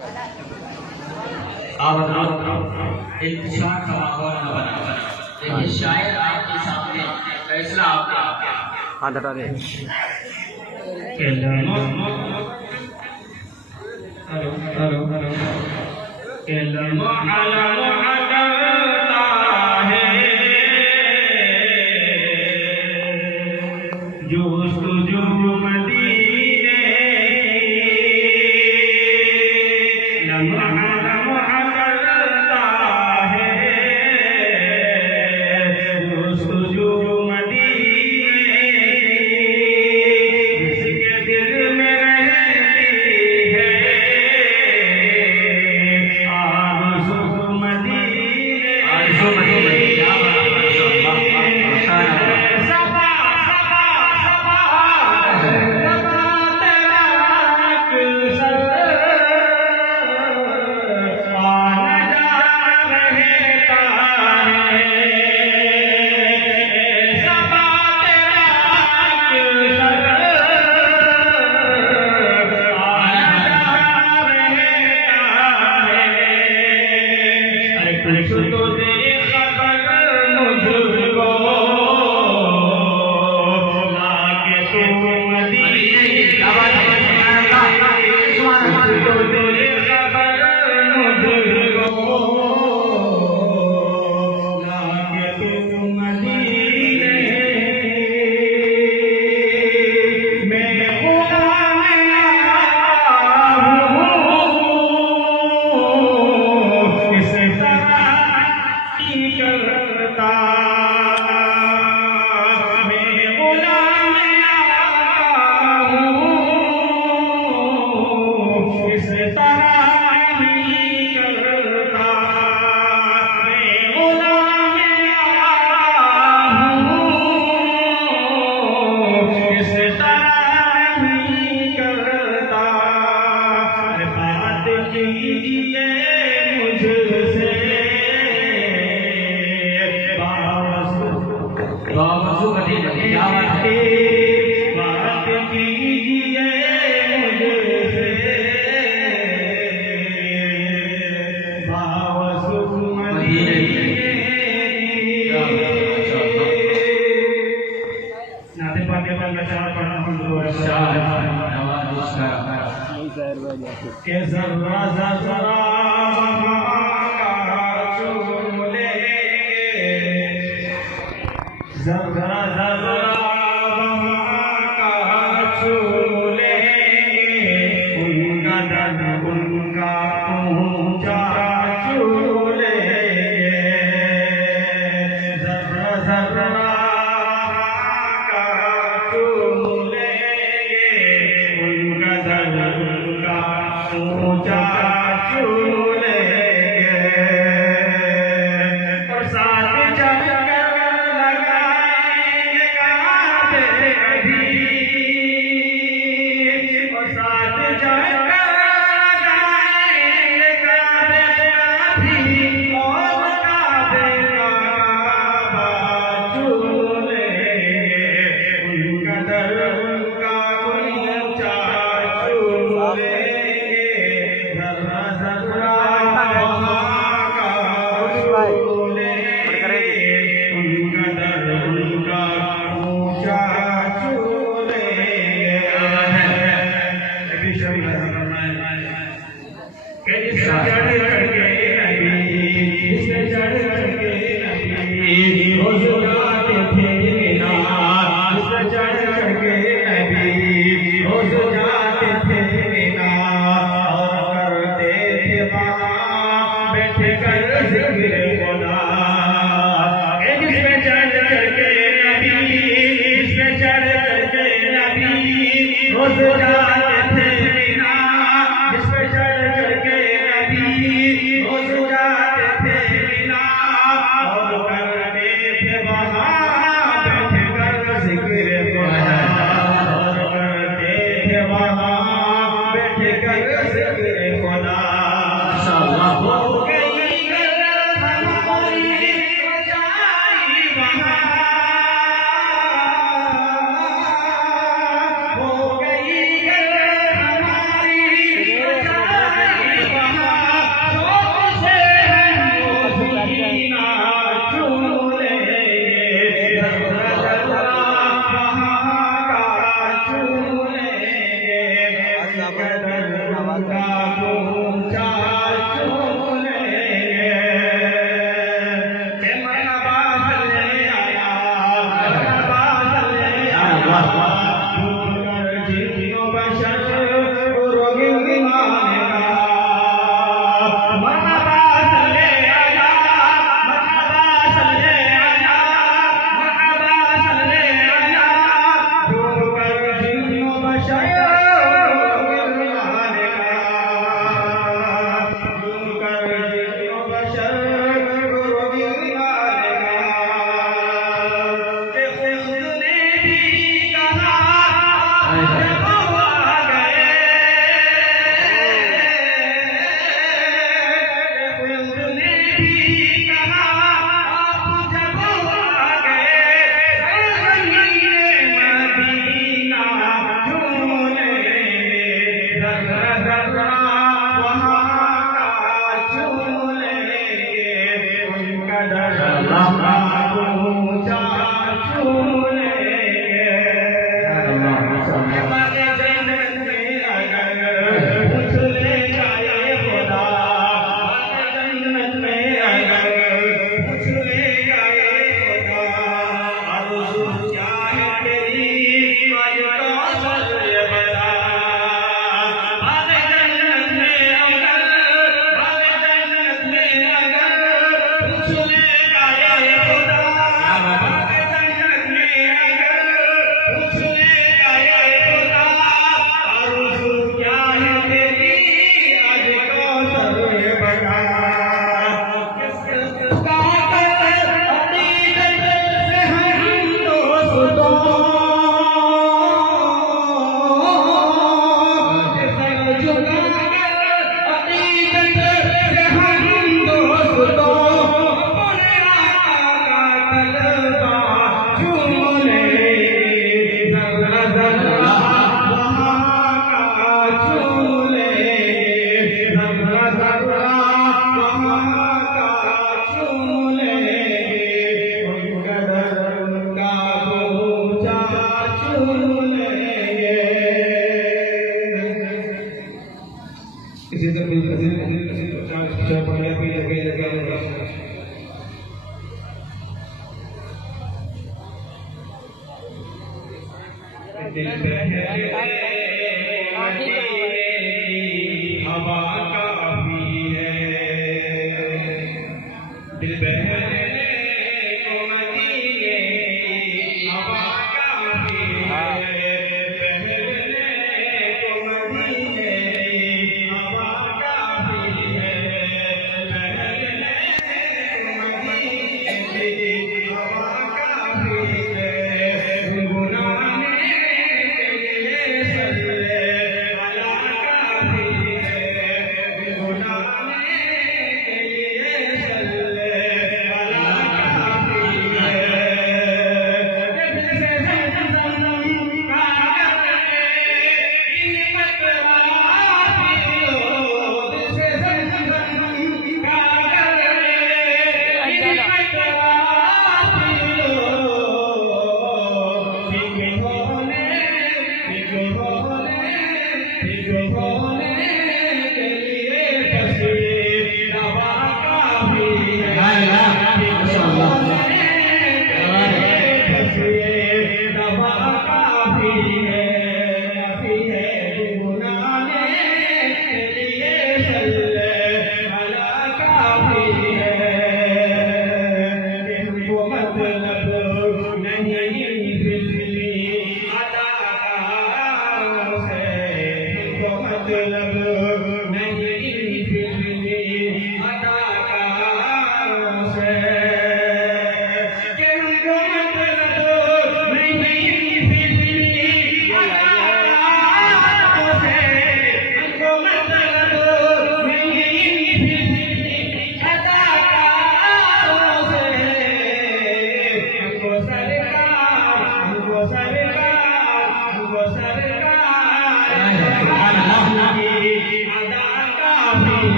आप एक पिछवाड़ का माहौल न बना। देखिए शायद आपके सामने फैसला आपका हाँ हटा दे। हो गई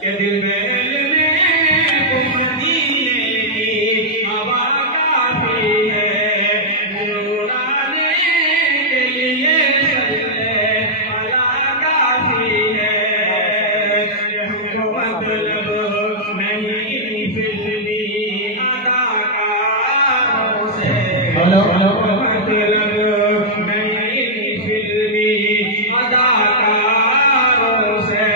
के दिल में मदीने की हवा काफी है, मुस्कुराने के लिए सल्ले अला काफी है। हमको मतलब नहीं फिल्मी अदाकारों से, मतलब नहीं फिल्मी अदाकारों से,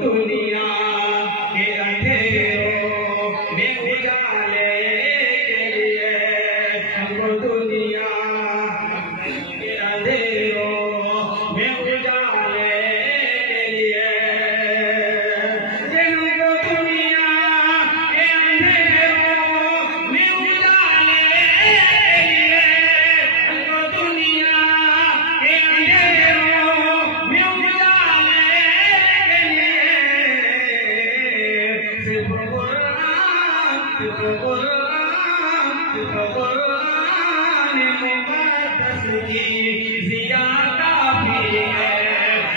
दुनिया के अंधेरों में उजाले के लिए, हमको दुनिया के अंधेरों में उजाले के लिए, हमको दुनिया के अंधेरों में उजाले के लिए, हमको दुनिया के अंधेरों में उजाले के लिए। सिर्फ कुरान मुक़द्दस की ज़िया काफ़ी है,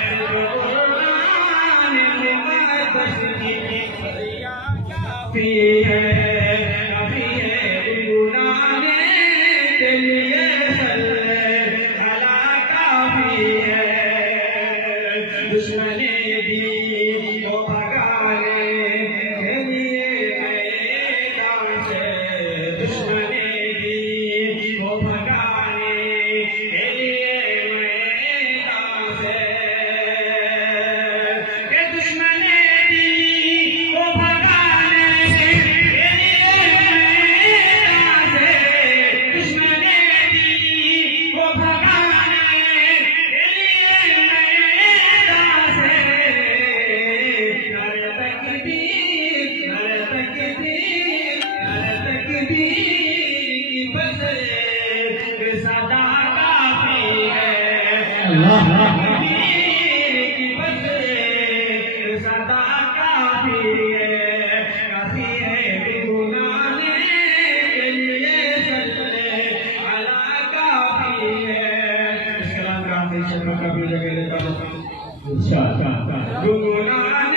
सिर्फ कुरान मुक़द्दस की ज़िया काफ़ी है, काफ़ी है गुनगुनाने के लिए सल्ले अला काफ़ी है। दुश्मने दी को भगाने के लिए मैदान से, दुश्मने दी को भगाने के लिए मैदान से, के दुश्मने दी को भगाने के लिए मैदान से, दुश्मने दी को भगाने के लिए मैदान से। नारे तकबीर, नारे तकबीर, नारे तकबीर की बसे सदा काफी है, तकबीर की बसे सदा काफी है, काफी है गुनगुनाने के लिए सल्ले अला काफी है। इस कलाम का काफी जगह लेता हूँ गुनगुनाने